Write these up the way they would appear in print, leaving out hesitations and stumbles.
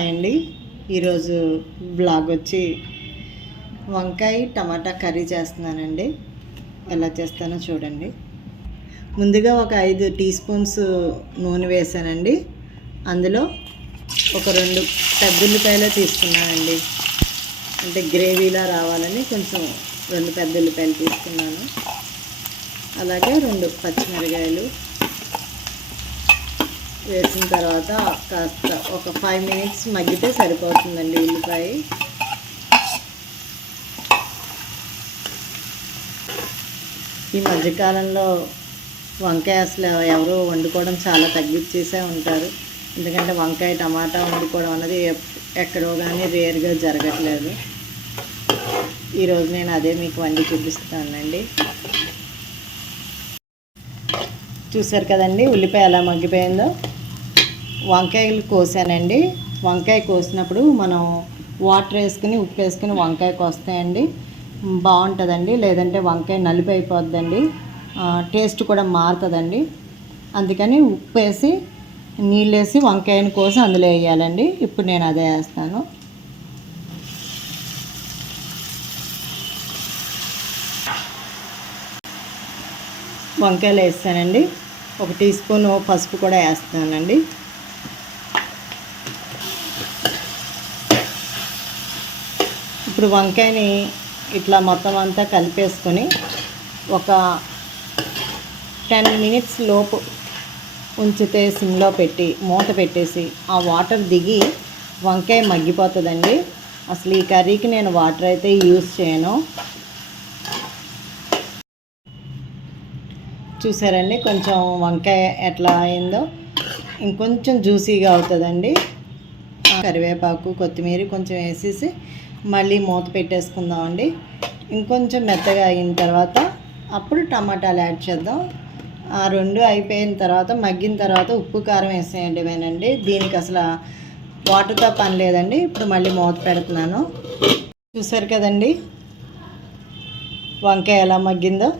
Hi అండి. ఈరోజు blog వచ్చి వంకాయ టమాటా కర్రీ చేస్తున్నానండి. ఎలా చేస్తానో చూడండి. ముందుగా ఒక 5 టీ స్పూన్స్ నూనె వేసానండి. అందులో ఒక 2 పెద్ద ఉల్లిపాయలు తీసుకున్నానండి. అంటే గ్రేవీలా రావాలని కొంచెం 2 పెద్ద ఉల్లిపాయలు తీసుకున్నాను. అలాగే 2 పచ్చిమిరకాయలు వేసిన తర్వాత కాస్త ఒక 5 మినిట్స్ మగ్గితే సరిపోతుందండి ఉల్లిపాయ. ఈ మధ్యకాలంలో వంకాయ అసలు ఎవరో వండుకోవడం చాలా తగ్గించేసే ఉంటారు. ఎందుకంటే వంకాయ టమాటా వండుకోవడం అనేది ఎక్కడో కానీ రేర్గా జరగట్లేదు. ఈరోజు నేను అదే మీకు వండి చూపిస్తానండి. చూసారు కదండి ఉల్లిపాయ ఎలా మగ్గిపోయిందో. వంకాయలు కోసానండి. వంకాయ కోసినప్పుడు మనం వాటర్ వేసుకుని ఉప్పు వేసుకుని వంకాయ కోస్తాయండి, బాగుంటుందండి. లేదంటే వంకాయ నలుపు అయిపోద్దండి, టేస్ట్ కూడా మారుతుందండి. అందుకని ఉప్పు వేసి నీళ్ళు వేసి వంకాయని కోసి అందులో వేయాలండి. ఇప్పుడు నేను అదే వేస్తాను. వంకాయలు వేస్తానండి. 1 టీ స్పూన్ పసుపు కూడా వేస్తానండి. ఇప్పుడు వంకాయని ఇట్లా మొత్తం అంతా కలిపేసుకొని ఒక 10 మినిట్స్ లోపు ఉంచితే సిమ్లో పెట్టి మూత పెట్టేసి ఆ వాటర్ దిగి వంకాయ మగ్గిపోతుందండి. అసలు ఈ కర్రీకి నేను వాటర్ అయితే యూజ్ చేయను. చూసారండి కొంచెం వంకాయ ఎట్లా అయిందో. ఇంకొంచెం జ్యూసీగా అవుతుందండి. కరివేపాకు కొత్తిమీర కొంచెం వేసేసి మళ్ళీ మూత పెట్టేసుకుందామండి. ఇంకొంచెం మెత్తగా అయిన తర్వాత అప్పుడు టమాటాలు యాడ్ చేద్దాం. ఆ 2 అయిపోయిన తర్వాత మగ్గిన తర్వాత ఉప్పు కారం వేసేయండి. దీనికి అసలు వాటర్తో పని లేదండి. ఇప్పుడు మళ్ళీ మూత పెడుతున్నాను. చూసారు కదండి వంకాయ ఎలా మగ్గిందో.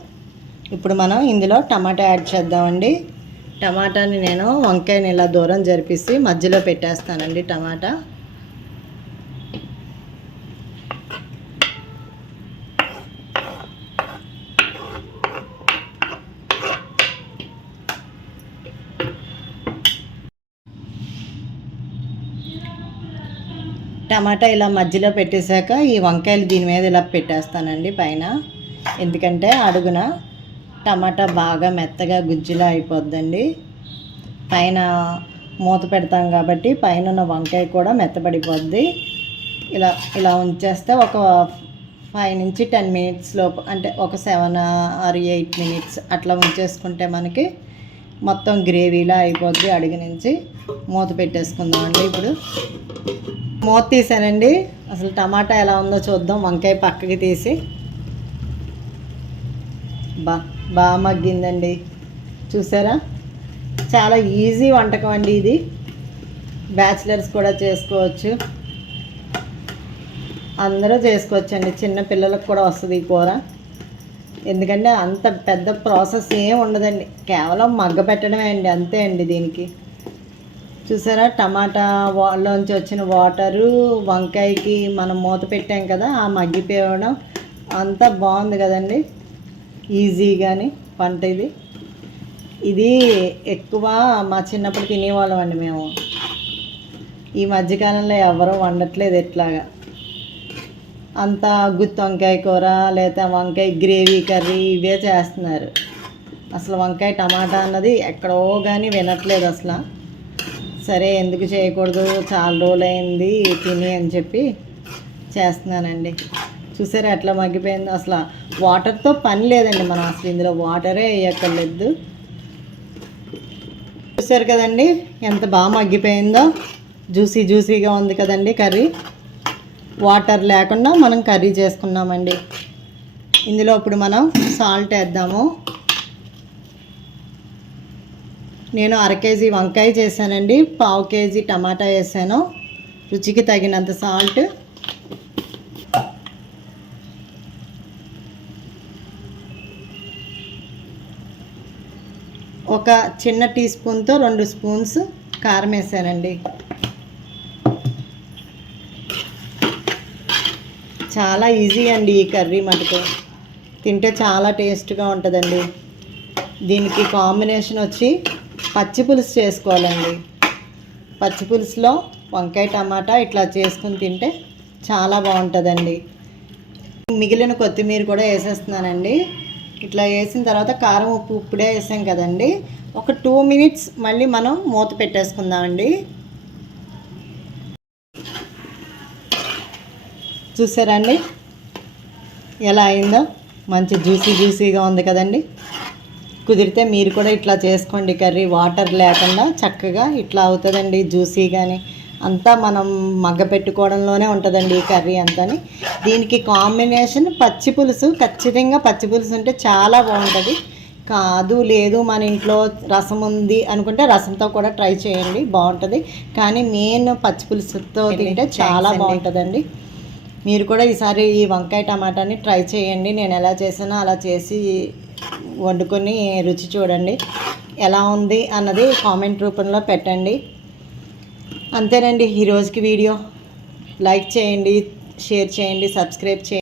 ఇప్పుడు మనం ఇందులో టమాటా యాడ్ చేద్దామండి. టమాటాని నేను వంకాయని ఇలా దూరం జరిపేసి మధ్యలో పెట్టేస్తానండి. టమాటా ఇలా మధ్యలో పెట్టేశాక ఈ వంకాయలు దీని మీద ఇలా పెట్టేస్తానండి పైన. ఎందుకంటే అడుగున టమాటా బాగా మెత్తగా గుజ్జులా అయిపోద్దండి. పైన మూత పెడతాం కాబట్టి పైన ఉన్న వంకాయ కూడా మెత్తపడిపోద్ది. ఇలా ఉంచేస్తే ఒక 5 నుంచి 10 మినిట్స్ లోపు, అంటే ఒక 7 or 8 మినిట్స్ అట్లా ఉంచేసుకుంటే మనకి మొత్తం గ్రేవీలా అయిపోద్ది. అడుగు నుంచి మూత పెట్టేసుకుందామండి. ఇప్పుడు మూత తీసానండి. అసలు టమాటా ఎలా ఉందో చూద్దాం. వంకాయ పక్కకి తీసి బాగా మగ్గిందండి. చూసారా, చాలా ఈజీ వంటకం అండి ఇది. బ్యాచిలర్స్ కూడా చేసుకోవచ్చు, అందరూ చేసుకోవచ్చు అండి. చిన్న పిల్లలకు కూడా వస్తుంది ఈ కూర. ఎందుకంటే అంత పెద్ద ప్రాసెస్ ఏం ఉండదండి, కేవలం మగ్గపెట్టడమే అండి, అంతే అండి దీనికి. చూసారా టమాటా లోంచి వచ్చిన వాటరు వంకాయకి మనం మూత పెట్టాం కదా, ఆ మగ్గిపోవడం అంతా బాగుంది కదండి. ఈజీగాని వంట ఇది ఎక్కువ మా చిన్నప్పుడు తినేవాళ్ళం అండి మేము. ఈ మధ్యకాలంలో ఎవరూ వండట్లేదు ఎట్లాగా. అంత గుత్తి వంకాయ కూర లేదా వంకాయ గ్రేవీ కర్రీ ఇవే చేస్తున్నారు. అసలు వంకాయ టమాటా అన్నది ఎక్కడో కానీ వినట్లేదు అసలు. సరే ఎందుకు చేయకూడదు, చాలా రోజులైంది తిని అని చెప్పి చేస్తున్నానండి. చూసారా ఎట్లా మగ్గిపోయిందో. అసలు వాటర్తో పని లేదండి, మనం అసలు ఇందులో వాటరే వేయక్కర్లేదు. చూసారు కదండి ఎంత బాగా మగ్గిపోయిందో. జ్యూసీగా ఉంది కదండి కర్రీ. వాటర్ లేకుండా మనం కర్రీ చేసుకున్నామండి. ఇందులో ఇప్పుడు మనం సాల్ట్ వేద్దాము. నేను 1/2 కేజీ వంకాయ చేశానండి, 1/2 కేజీ టమాటా వేసాను. రుచికి తగినంత సాల్ట్, ఒక చిన్న టీ స్పూన్తో 2 స్పూన్స్ కారం వేసానండి. చాలా ఈజీ అండి ఈ కర్రీ మటుకు. తింటే చాలా టేస్ట్గా ఉంటుందండి. దీనికి కాంబినేషన్ వచ్చి పచ్చి పులుసు చేసుకోవాలండి. పచ్చి పులుసులో వంకాయ టమాటా ఇట్లా చేసుకుని తింటే చాలా బాగుంటుందండి. మిగిలిన కొత్తిమీర కూడా వేసేస్తున్నానండి. ఇట్లా వేసిన తర్వాత కారం ఉప్పు ఇప్పుడే వేసాం కదండి, ఒక 2 minutes మళ్ళీ మనం మూత పెట్టేసుకుందామండి. చూసారండి ఎలా అయిందో? మంచి జ్యూసీగా ఉంది కదండి. కుదిరితే మీరు కూడా ఇట్లా చేసుకోండి కర్రీ, వాటర్ లేకుండా చక్కగా ఇట్లా అవుతుందండి. జ్యూసీగాని అంతా మనం మగ్గ పెట్టుకోవడంలోనే ఉంటుందండి ఈ కర్రీ అంతాని. దీనికి కాంబినేషన్ పచ్చి పులుసు, ఖచ్చితంగా పచ్చి పులుసు ఉంటే చాలా బాగుంటుంది. కాదు లేదు మన ఇంట్లో రసం ఉంది అనుకుంటే రసంతో కూడా ట్రై చేయండి, బాగుంటుంది. కానీ మెయిన్ పచ్చి పులుసుతో తింటే చాలా బాగుంటుందండి. మీరు కూడా ఈసారి ఈ వంకాయ టమాటాని ట్రై చేయండి. నేను ఎలా చేసానో అలా చేసి వండుకొని రుచి చూడండి. ఎలా ఉంది అన్నది కామెంట్ రూపంలో పెట్టండి. అంతేనండి ఈరోజుకి వీడియో. లైక్ చేయండి, షేర్ చేయండి, సబ్స్క్రైబ్ చేయండి.